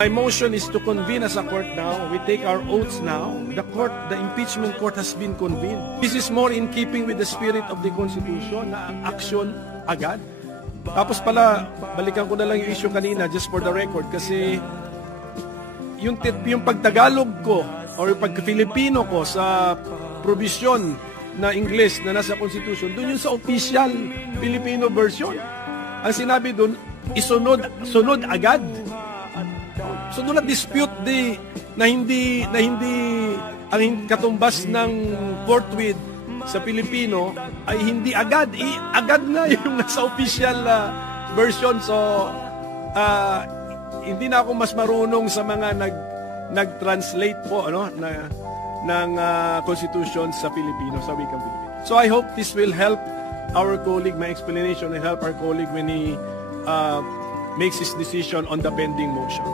My motion is to convene as a court now. We take our oaths now. The impeachment court has been convened. This is more in keeping with the spirit of the Constitution na action agad. Tapos pala, balikan ko na lang yung issue kanina just for the record kasi yung pagtagalog ko or yung pag-Filipino ko sa provision na English na nasa Constitution, dun yung sa official Filipino version. Ang sinabi dun, sunod agad. So do not dispute na hindi ang katumbas ng forthwith sa Pilipino ay hindi agad. Agad na yung nasa official version. So hindi na ako mas marunong sa mga nag-translate po ng Constitution sa Pilipino, sa wikang Pilipino. So I hope this will help our colleague, my explanation will help our colleague when he makes his decision on the pending motion.